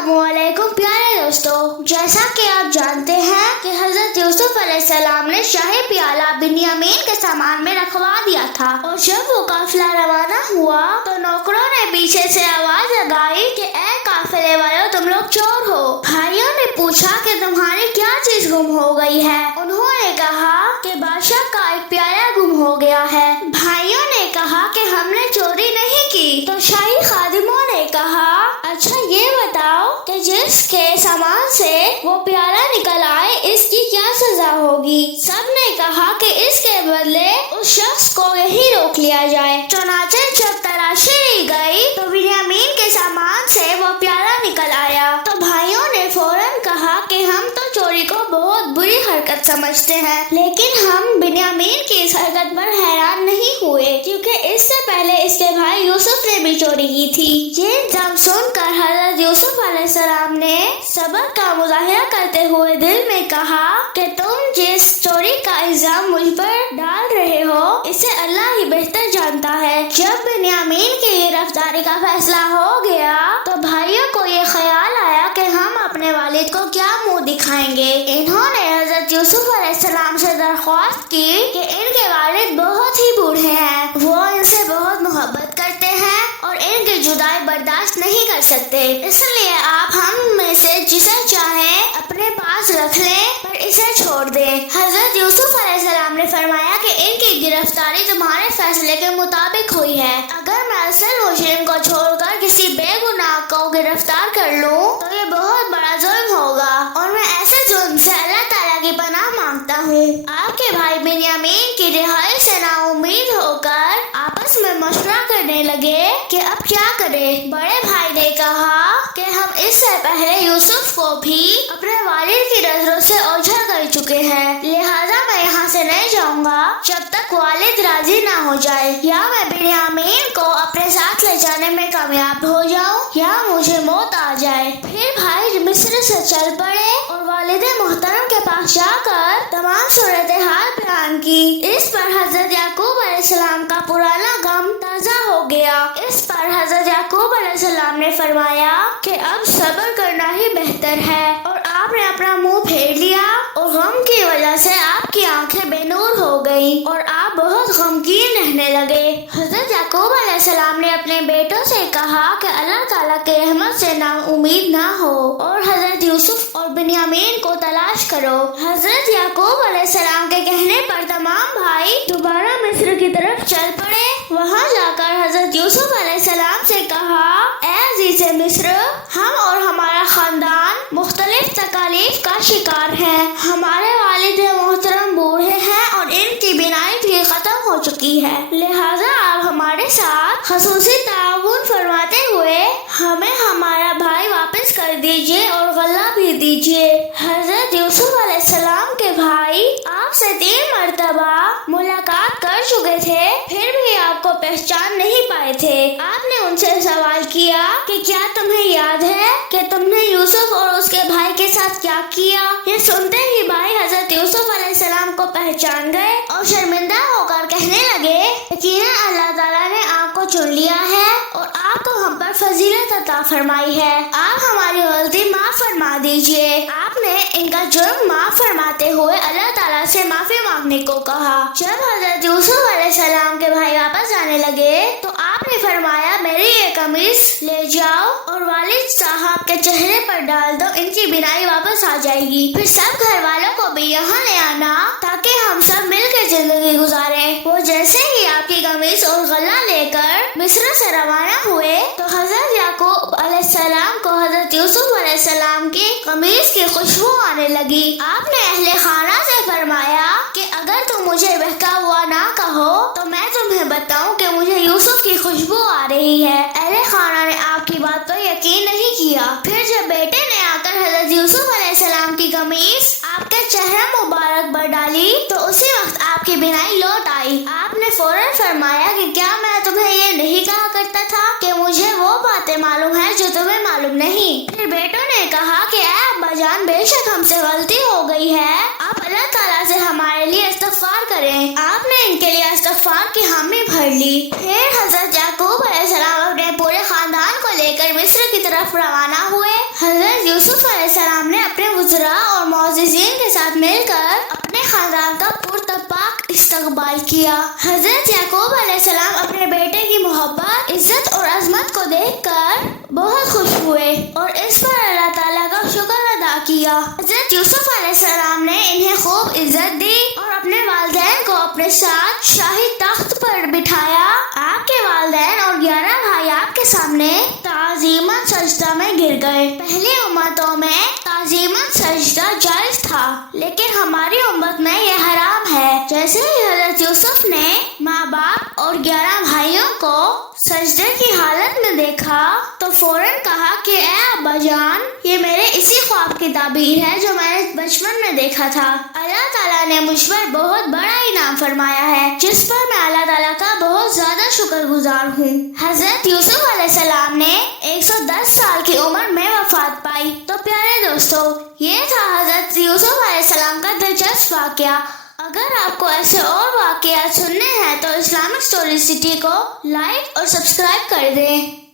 अस्सलामुअलैकुम प्यारे दोस्तों, जैसा कि आप जानते हैं कि हजरत यूसुफ अलैहिस्सलाम ने शाही प्याला बिन्यामीन के सामान में रखवा दिया था और जब वो काफिला रवाना हुआ तो नौकरों ने पीछे से आवाज लगाई कि ए काफिले वालों, तुम लोग चोर हो। भाइयों ने पूछा कि तुम्हारी क्या चीज गुम हो गई है। उन्होंने कहा कि बादशाह का एक प्याला गुम हो गया है। भाइयों ने कहा कि हमने चोरी नहीं की। तो शाही खादिमों ने कहा, अच्छा ये बताओ कि जिसके सामान से वो प्याला निकल आए इसकी क्या सजा होगी। सब ने कहा कि इसके बदले उस शख्स को यही रोक लिया जाए। चुनाचे जब तलाशी ली गई तो बिन्यामीन के सामान से वो प्याला निकल आया। तो भाइयों ने फौरन कहा कि हम तो चोरी को बहुत बुरी हरकत समझते हैं, लेकिन हम बिन्यामीन की इस हरकत पर हैरान नहीं हुए क्योंकि इससे पहले इसके भाई यूसुफ ने भी चोरी की थी। ये इल्जाम सुनकर हजरत यूसुफ अलैहिस्सलाम ने सब्र का मुजाहिरा करते हुए दिल में कहा कि तुम जिस चोरी का इल्जाम मुझ पर डाल रहे हो इसे अल्लाह ही बेहतर जानता है। जब बिन्यामीन की गिरफ्तारी का फैसला हो गया तो भाइयों को ये ख्याल आया कि हम अपने वालिद को क्या मुंह दिखाएंगे। इन्होंने हजरत यूसुफ अलैहिस्सलाम से दरख्वास्त की कि इनके वालिद बहुत ही बूढ़े हैं, वो इनसे बहुत मोहब्बत करते हैं और इनकी जुदाई बर्दाश्त नहीं कर सकते, इसलिए आप हम में से जिसे चाहें अपने पास रख लें पर इसे छोड़ दें। हजरत यूसुफ अलैहिस्सलाम ने फरमाया कि इनकी गिरफ्तारी तुम्हारे फैसले के मुताबिक हुई है। अगर मैं असल मुजरिम को छोड़कर किसी बेगुनाह को गिरफ्तार कर लूं तो ये बहुत बड़ा जुल्म होगा और मैं ऐसे जुल्म से अल्लाह ताला की पनाह मांगता हूँ। आपके भाई बिन्यामीन की रिहाई से नाउम्मीद होकर आपस में मशवरा करने लगे कि अब क्या करें। बड़े भाई ने कहा कि हम इससे पहले यूसुफ को भी अपने वालिद की नजरों से ओझल कर चुके हैं, लिहाजा मैं यहाँ से नहीं जाऊँगा जब तक वालिद राजी ना हो जाए, या मैं बिन्यामीन को अपने साथ ले जाने में कामयाब हो जाऊँ या मुझे मौत आ जाए। फिर भाई मिस्र से चल पड़े और वालिद मोहतरम के पास जाकर तमाम सूरत हाल बयान की। इस पर हजरत याकूब अलैहिस्सलाम का पुराना गम ताजा हो गया। इस पर हजरत याकूब अलैहिस्सलाम ने फरमाया कि अब सब्र करना ही बेहतर है और आपने अपना मुंह फेर लिया और गम की वजह से आपकी आंखें बेनूर हो गईं और आप बहुत गमगीन रहने लगे। हजरत याकूब अलैहिस्सलाम ने अपने बेटों से कहा कि अल्लाह ताला के रहमत से ना उम्मीद ना हो और हजरत यूसुफ और बिन्यामीन को तलाश करो। हजरत याकूब अलैहिस्सलाम के कहने पर तमाम भाई दोबारा मिस्र की तरफ चल पड़े। वहाँ जाकर हजरत यूसुफ अलैहिस्सलाम से कहा, ऐ अज़ीज़े मिस्र, हम और हमारा खानदान मुख्तलिफ तकालीफ का शिकार है। हमारे वालिद मोहतरम बूढ़े हैं और इनकी बिनाई भी खत्म हो चुकी है, लिहाजा आप हमारे साथ खसूसी ताउन फरमाते हुए हमें हमारा भाई वापस कर दीजिए और गल्ला भी दीजिए। हजरत यूसुफ अलैहिस्सलाम के भाई आपसे 3 मरतबा मुलाकात कर चुके थे, फिर भी आपको पहचान नहीं पाए थे। आपने उनसे सवाल किया कि क्या तुम्हें याद है कि तुमने यूसुफ और उसके भाई के साथ क्या किया। ये सुनते ही भाई हजरत यूसुफ अलैहिस्सलाम को पहचान गए और शर्मिंदा होकर कहने लगे, यकीनन अल्लाह ताला ने आपको चुन लिया है और आपको हम पर फजीलत अता फरमाई है। आप हमारी गलती माफ फरमा दीजिए। आपने इनका जुर्म माफ फरमाते हुए अल्लाह ताला से माफी मांगने को कहा। जब हजरत यूसुफ अलैहिस्सलाम के भाई वापस जाने लगे तो आपने फरमाया, मेरी ये कमीज ले जाओ और वालिद साहब के चेहरे पर डाल दो, इनकी बिनाई वापस आ जाएगी। फिर सब घर वालों को भी यहाँ ले आना ताकि हम सब मिलकर जिंदगी गुजारें। वो जैसे ही आपकी कमीज और गला लेकर मिस्र से रवाना हुए तो हजरत याकूब अलैहिस्सलाम को हजरत यूसुफ अलैहिस्सलाम की कमीज की खुशबू आने लगी। आपने अहले खाना से फरमाया कि अगर तुम मुझे बहका हुआ ना कहो तो मैं तुम्हें बताऊं कि मुझे यूसुफ की खुशबू आ रही है। अहले खाना ने आपकी बात पर यकीन नहीं किया। फिर जब बेटे ने आकर हजरत यूसुफ अलैहिस्सलाम की कमीज आपके चेहरे मुबारक पर डाली तो उसी वक्त आपकी बिनाई लौट आई। आपने फौरन फरमाया कि क्या मैं तुम्हें ये नहीं कहा करता था कि मुझे वो बातें मालूम है जो तुम्हें मालूम नहीं। फिर बेटों ने कहा कि ऐ अब्बा जान, बेशक हमसे गलती हो गई है, आप अल्लाह ताला से हमारे लिए इस्तग़फ़ार करें। आपने इनके लिए इस्तग़फ़ार की हामी भर ली। फिर हजरत याकूब अलैहिस्सलाम अपने पूरे खानदान को लेकर मिस्र की तरफ रवाना हुए। حضرت یوسف علیہ السلام نے اپنے وزراء اور معززین کے ساتھ مل کر اپنے خاندان کا پرتپاک استقبال کیا۔ حضرت یعقوب علیہ السلام اپنے بیٹے کی محبت، عزت اور عظمت کو دیکھ کر بہت خوش ہوئے اور اس پر اللہ تعالیٰ کا شکر ادا کیا۔ حضرت یوسف علیہ السلام نے انہیں خوب عزت دی اور اپنے والدین کو اپنے ساتھ شاہی تخت پر بٹھایا۔ آپ کے والدین اور 11 بھائی آپ کے سامنے تعظیماً سجدہ میں گر گئے۔ پہلی امتوں میں تعظیماً سجدہ جائز تھا، لیکن ہماری امت میں یہ حرام ہے۔ جیسے ہی حضرت یوسف نے ماں باپ اور 11 بھائیوں کو سجدے کی حالت میں دیکھا تو فوراً کہا کہ اے ابا جان، یہ میرے اسی خواب کی تعبیر ہے جو میں نے بچپن میں دیکھا تھا۔ اللہ تعالیٰ نے مجھ پر بہت بڑا انعام فرمایا ہے، جس پر میں اللہ تعالیٰ کا بہت زیادہ شکر گزار ہوں۔ حضرت یوسف علیہ السلام نے 110 سال کی عمر میں وفات پائی۔ تو پیارے دوستو، یہ تھا حضرت یوسف علیہ السلام کا دلچسپ واقعہ۔ اگر آپ کو ایسے اور واقعات سننے ہیں تو اسلامک اسٹوری سٹی کو لائک اور سبسکرائب کر دیں۔